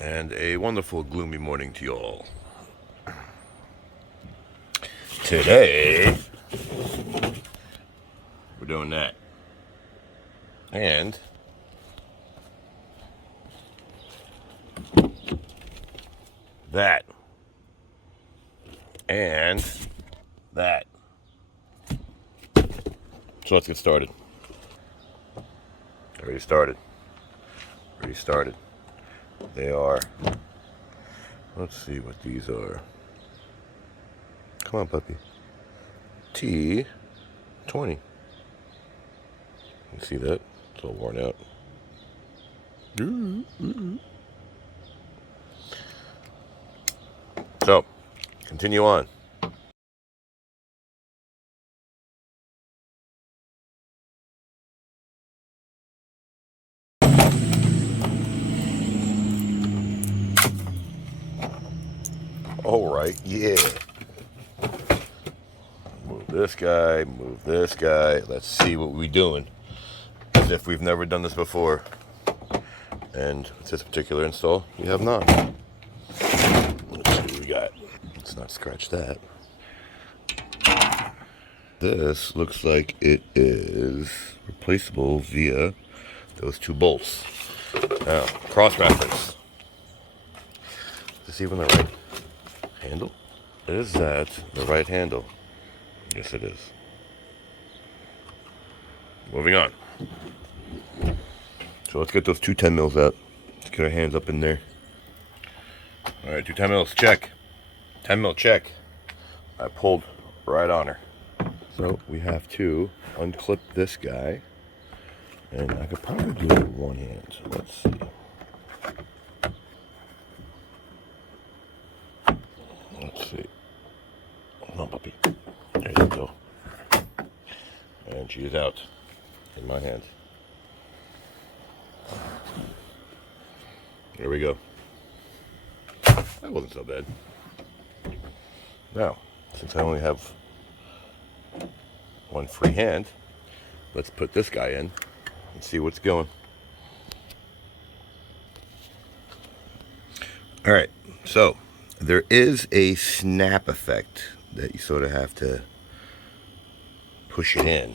and a wonderful gloomy morning to you all. Today, we're doing that. And that. And that. So let's get started. Already started. They are, let's see what these are. Come on, puppy. T20. You see that? It's all worn out. So, continue on. All right, yeah. Move this guy. Let's see what we're doing. As if we've never done this before. And with this particular install, we have not. Let's see what we got. Let's not scratch that. This looks like it is replaceable via those two bolts. Now, cross reference. Is this even the right handle? Is that the right handle? Yes, it is. Moving on. So let's get those two 10 mils out. Let's get our hands up in there. All right, two 10 mils, check. 10 mil, check. I pulled right on her. So we have to unclip this guy. And I could probably do it with one hand. So let's see. Let's see. Come on, puppy. There you go. And she is out in my hand. There we go. That wasn't so bad. Now, since I only have one free hand, let's put this guy in and see what's going. All right, so there is a snap effect that you sort of have to push it in.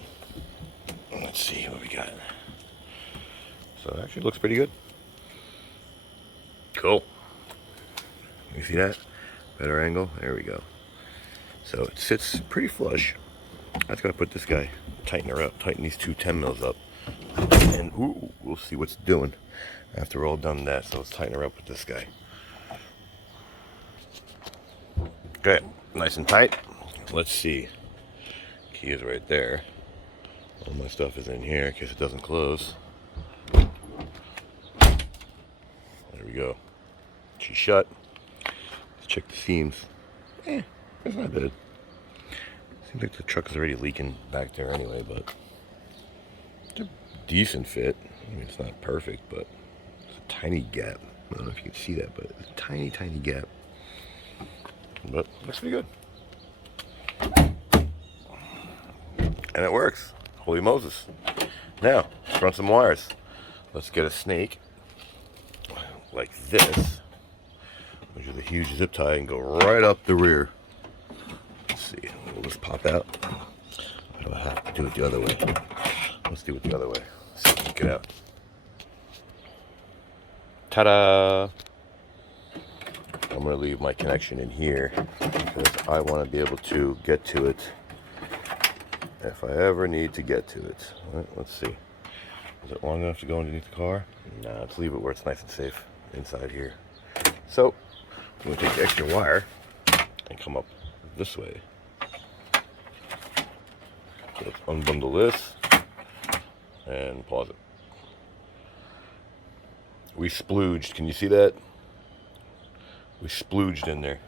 Let's see what we got. So it actually looks pretty good. Cool. You see that? Better angle. There we go. So it sits pretty flush. I just gotta put this guy, tighten her up, tighten these two 10 mils up. And ooh, we'll see what's doing after we're all done that. So let's tighten her up with this guy. Okay, nice and tight. Let's see. Key is right there. All my stuff is in here in case it doesn't close. There we go. She's shut. Let's check the seams. It's not bad. Seems like the truck is already leaking back there anyway, but it's a decent fit. I mean, it's not perfect, but it's a tiny gap. I don't know if you can see that, but it's a tiny, tiny gap. But looks pretty good. And it works. Holy Moses. Now, let's run some wires. Let's get a snake like this, which is a huge zip tie, and go right up the rear. Let's see. Will this pop out? I don't have to do it the other way. Let's do it the other way. Let's see if we can get out. Ta-da! I'm going to leave my connection in here because I want to be able to get to it if I ever need to get to it. All right, let's see. Is it long enough to go underneath the car? Nah, let's leave it where it's nice and safe inside here. So, I'm going to take the extra wire and come up this way. So let's unbundle this and pause it. We splooged. Can you see that? We splooged in there.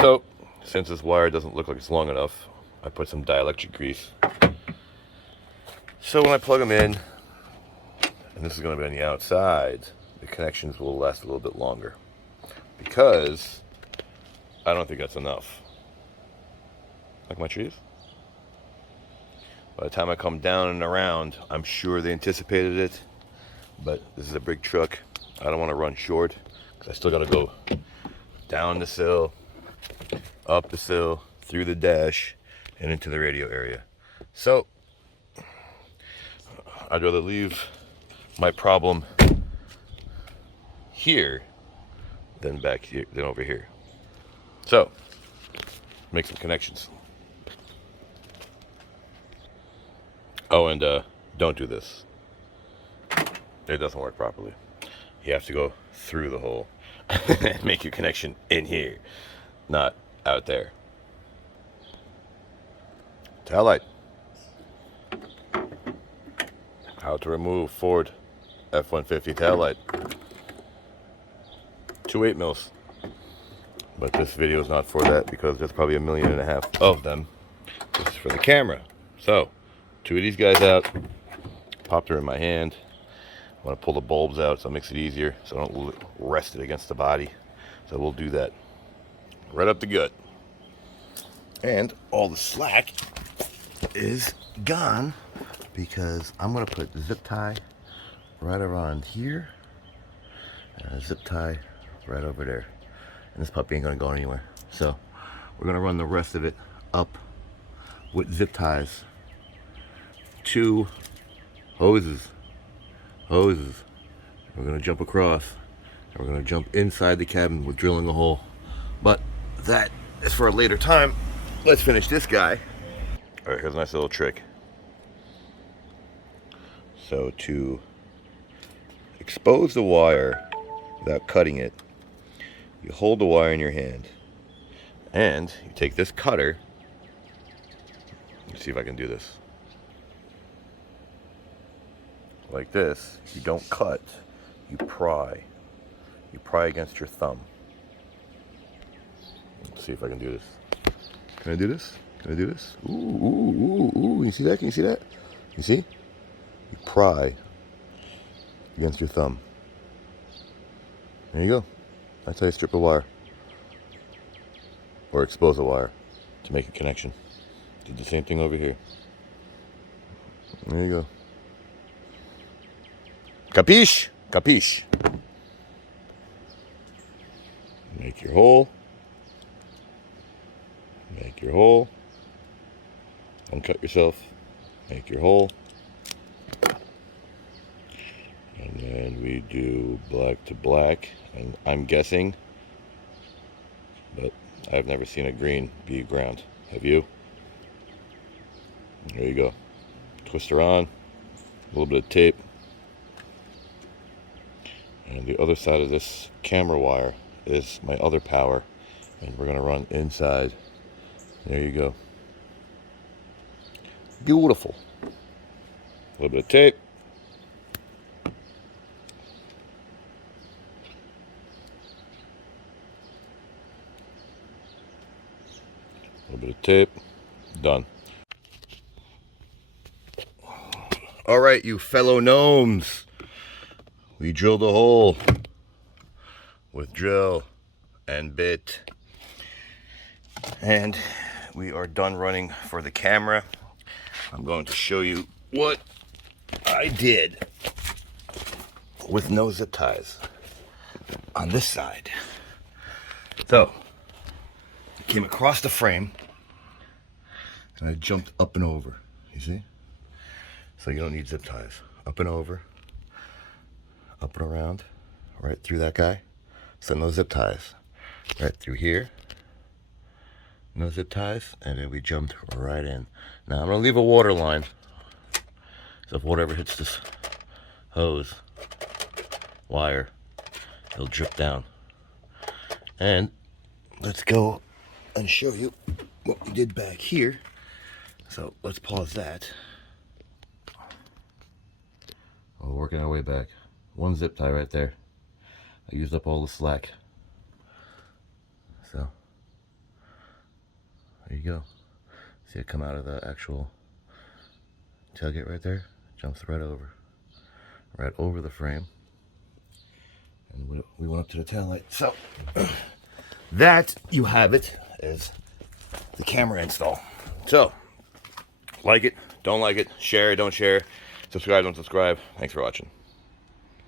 So, since this wire doesn't look like it's long enough, I put some dielectric grease. So when I plug them in, and this is going to be on the outside, the connections will last a little bit longer. Because I don't think that's enough. Like my trees? By the time I come down and around, I'm sure they anticipated it. But this is a big truck. I don't want to run short. I still gotta go down the sill, up the sill, through the dash, and into the radio area. So I'd rather leave my problem here than back here, than over here. So make some connections. Oh, and don't do this. It doesn't work properly. You have to go through the hole and make your connection in here, not out there. Tail light. How to remove Ford F-150 tail light. 2 8mm. But this video is not for that because there's probably 1.5 million of them. This is for the camera. So, 2 of these guys out. Popped her in my hand. I want to pull the bulbs out so it makes it easier so I don't rest it against the body. So we'll do that. Right up the gut. And all the slack is gone because I'm going to put the zip tie right around here and a zip tie right over there. And this puppy ain't going to go anywhere. So we're going to run the rest of it up with zip ties to hoses. We're going to jump across and we're going to jump inside the cabin with drilling a hole. But that is for a later time. Let's finish this guy. All right, here's a nice little trick. So to expose the wire without cutting it, you hold the wire in your hand and you take this cutter. Let's see if I can do this. Like this. You don't cut, you pry. You pry against your thumb. Let's see if I can do this. Can I do this? Can I do this? Ooh, ooh, ooh, ooh. You see that? Can you see that? You see? You pry against your thumb. There you go. That's how you strip a wire. Or expose a wire to make a connection. Did the same thing over here. There you go. Capiche? Capiche. Make your hole. Make your hole. Uncut yourself. Make your hole. And then we do black to black. And I'm guessing, but I've never seen a green be ground. Have you? There you go. Twist her on. A little bit of tape. And the other side of this camera wire is my other power. And we're going to run inside. There you go. Beautiful. A little bit of tape. A little bit of tape. Done. All right, you fellow gnomes. We drilled a hole with drill and bit. And we are done running for the camera. I'm going to show you what I did with no zip ties on this side. So, I came across the frame and I jumped up and over, you see? So you don't need zip ties. Up and over, up and around, right through that guy. So no zip ties. Right through here. No zip ties, and then we jumped right in. Now I'm gonna leave a water line, so if water ever hits this hose wire, it'll drip down. And let's go and show you what we did back here. So let's pause that. We're working our way back. One zip tie right there. I used up all the slack. So there you go. See it come out of the actual tailgate right there? Jumps right over the frame. And we went up to the tail light. So that, you have it, is the camera install. So, like it, don't like it, share it, don't share, subscribe, don't subscribe. Thanks for watching.